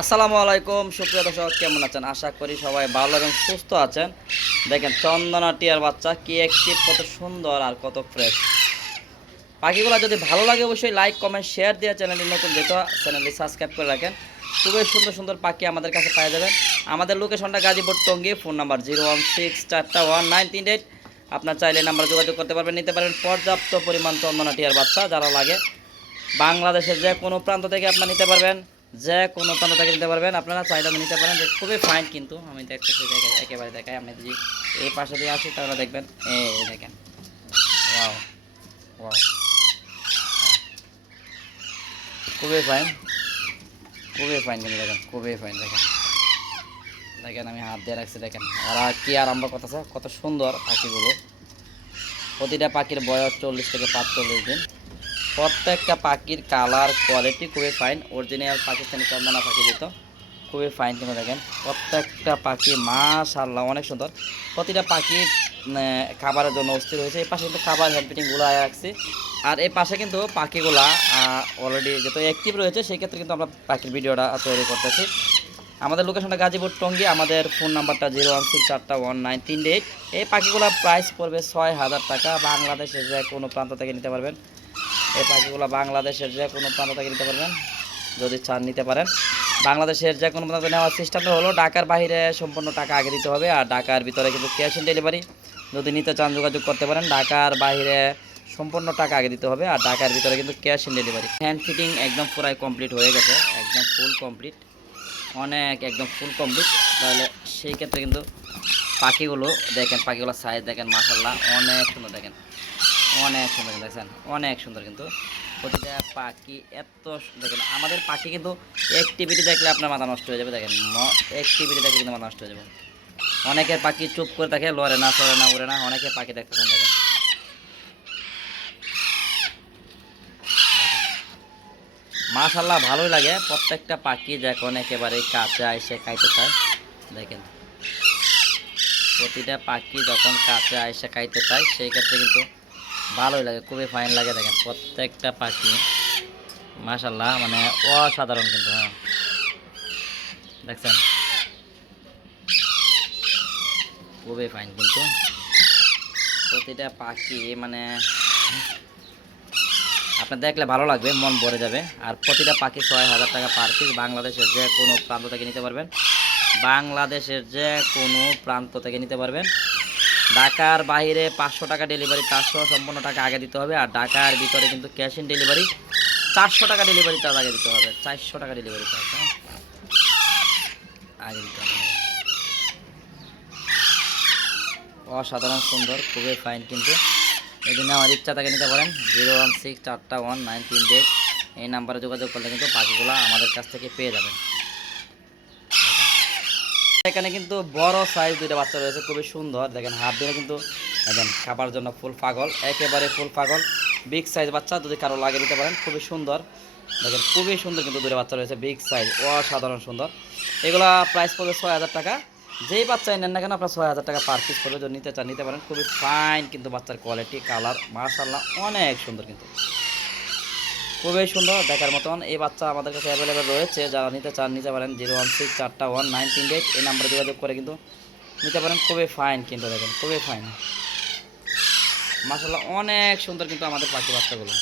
আসসালামু আলাইকুম, সুপ্রিয় দর্শক, কেমন আছেন? আশা করি সবাই ভালো এবং সুস্থ আছেন। দেখেন, চন্দনা টিয়ার বাচ্চা, কি একটি, কত সুন্দর আর কত ফ্রেশ পাখিগুলো যদি ভালো লাগে, অবশ্যই লাইক কমেন্ট শেয়ার দিয়ে চ্যানেলটি নতুন যেহেতু চ্যানেলটি সাবস্ক্রাইব করে রাখেন। খুবই সুন্দর সুন্দর পাখি আমাদের কাছে পাওয়া যাবেন আমাদের লোকেশনটা Gazipur Tongi phone number zero one six চারটা ওয়ান নাইন তিন এইট আপনার চাইলে নাম্বার যোগাযোগ করতে পারবেন, নিতে পারবেন পর্যাপ্ত পরিমাণ চন্দনা টিয়ার বাচ্চা যারা লাগে। বাংলাদেশের যে কোনো প্রান্ত থেকে আপনার নিতে পারবেন। যে কোনো থেকে নিতে পারবেন, আপনারা চাইলে নিতে পারেন খুবই ফাইন কিন্তু। আমি দেখতেছি দেখে একেবারে দেখাই আপনি যদি এই পাশে দিয়ে আসি, তাহলে দেখবেন, এই দেখেন। খুবই ফাইন খুবই ফাইন কিন্তু দেখেন, খুবই ফাইন দেখেন। দেখেন, আমি হাত দিয়ে রাখছি, দেখেন। ওরা কি আরম্ভ করতেছে, কত সুন্দর পাখিগুলো। প্রতিটা পাখির বয়স চল্লিশ থেকে পাঁচচল্লিশ দিন। প্রত্যেকটা পাখির কালার কোয়ালিটি খুবই ফাইন অরিজিনাল পাকিস্তানি চন্দনা পাখি দিত খুবই ফাইন কিন্তু দেখেন, প্রত্যেকটা পাখি মাশাল্লাহ অনেক সুন্দর। প্রতিটা পাখি খাবারের জন্য অস্থির হয়েছে। এই পাশে কিন্তু খাবার হ্যান্ডপিটিংগুলো রাখছি। আর এই পাশে কিন্তু পাখিগুলা অলরেডি যেহেতু অ্যাক্টিভ রয়েছে সেই ক্ষেত্রে কিন্তু আমরা পাখির ভিডিওটা তৈরি করতেছি। আমাদের লোকেশনটা গাজীপুর টঙ্গি, আমাদের ফোন নাম্বারটা জিরো ওয়ান সিক্স চারটা ওয়ান নাইন তিন এইট এই পাখিগুলোর প্রাইস পড়বে ছয় হাজার টাকা। বাংলাদেশের যে কোনো প্রান্ত থেকে নিতে পারবেন। এই পাখিগুলো বাংলাদেশের যে কোনো প্রান্ত থেকে নিতে পারবেন, যদি চান নিতে পারেন। বাংলাদেশের যে কোনো প্রান্ত নেওয়ার সিস্টেমটা হলো, ঢাকার বাইরে সম্পূর্ণ টাকা আগে দিতে হবে, আর ঢাকার ভিতরে কিন্তু ক্যাশ অন ডেলিভারি যদি নিতে চান, যোগাযোগ করতে পারেন, ঢাকার বাইরে সম্পূর্ণ টাকা আগে দিতে হবে, আর ঢাকার ভিতরে কিন্তু cash on delivery hand fitting একদম পুরাই কমপ্লিট হয়ে গেছে, একদম ফুল কমপ্লিট অনেক একদম ফুল কমপ্লিট তাহলে সেই ক্ষেত্রে কিন্তু পাখিগুলো দেখেন, পাখিগুলোর সাইজ দেখেন মাসাল্লাহ অনেক সুন্দর দেখেন। অনেক সুন্দর কিন্তু, দেখছেন? অনেক সুন্দর কিন্তু। প্রতিটা পাখি এত দেখেন, আমাদের পাখি কিন্তু অ্যাক্টিভিটি দেখলে আপনার মাথা নষ্ট হয়ে যাবে, দেখেন। অ্যাক্টিভিটি দেখলে কিন্তু মাথা নষ্ট হয়ে যাবে। অনেকের পাখি চুপ করে থাকে, লড়ে না সরে না, উড়ে না অনেকে পাখি দেখতেছেন, দেখেন। মাশাল্লাহ ভালোই লাগে। প্রত্যেকটা পাখি যখন একেবারে কাছে এসে খাইতে চায়, দেখেন। প্রতিটা পাখি যখন কাছে এসে খাইতে চায়, সেই ক্ষেত্রে কিন্তু ভালোই লাগে, খুবই ফাইন লাগে দেখেন, প্রত্যেকটা পাখি মাশাল্লাহ মানে অসাধারণ কিন্তু হ্যাঁ। দেখছেন? খুবই ফাইন কিন্তু। প্রতিটা পাখি মানে আপনার দেখলে ভালো লাগবে, মন ভরে যাবে। আর প্রতিটা পাখি ছয় হাজার টাকা পার পিস বাংলাদেশের যে কোনো প্রান্ত থেকে নিতে পারবেন। বাংলাদেশের যে কোনো প্রান্ত থেকে নিতে পারবেন। ঢাকার বাইরে পাঁচশো টাকা ডেলিভারি চারশো সম্পূর্ণ টাকা আগে দিতে হবে, আর ঢাকার ভিতরে কিন্তু ক্যাশ ইন ডেলিভারি চারশো টাকা ডেলিভারি চার্জ আগে দিতে হবে, চারশো টাকা ডেলিভারি চার্জ আগে দিতে হবে। অসাধারণ, সুন্দর, খুবই ফাইন কিন্তু। এই জন্য আমার ইচ্ছা থাকে নিতে পারেন জিরো ওয়ান সিক্স চারটা ওয়ান নাইন তিন এইট এই নাম্বারে যোগাযোগ করলে কিন্তু পাখিগুলো আমাদের কাছ থেকে পেয়ে যাবেন। এখানে কিন্তু বড় সাইজ দুইটা বাচ্চা রয়েছে, খুবই সুন্দর। দেখেন হাত দিলে কিন্তু, দেখেন, খাবার জন্য ফুল পাগল, একেবারে ফুল পাগল। বিগ সাইজ বাচ্চা, যদি কারও লাগে নিতে পারেন, খুবই সুন্দর। দেখেন, খুবই সুন্দর কিন্তু দুটো বাচ্চা রয়েছে বিগ সাইজ অসাধারণ সুন্দর। এগুলা প্রাইস পড়বে ছয় হাজার টাকা। যেই বাচ্চাই নেন না কেন, আপনার ছয় হাজার টাকা পার পিস পড়বে যদি নিতে চান, নিতে পারেন। খুবই ফাইন কিন্তু বাচ্চার কোয়ালিটি কালার মার্শাল্লাহ অনেক সুন্দর কিন্তু। খুবই সুন্দর, দেখার মতন। এই বাচ্চা আমাদের কাছে অ্যাভেলেবেল রয়েছে, যারা নিতে চান, নিতে পারেন জিরো ওয়ান সিক্স চারটা ওয়ান নাইন তিন এইট এই নাম্বারে যোগাযোগ করে কিন্তু নিতে পারেন। খুবই ফাইন কিন্তু দেখেন, খুবই ফাইন মাসাল্লাহ অনেক সুন্দর কিন্তু আমাদের পাখি বাচ্চাগুলো।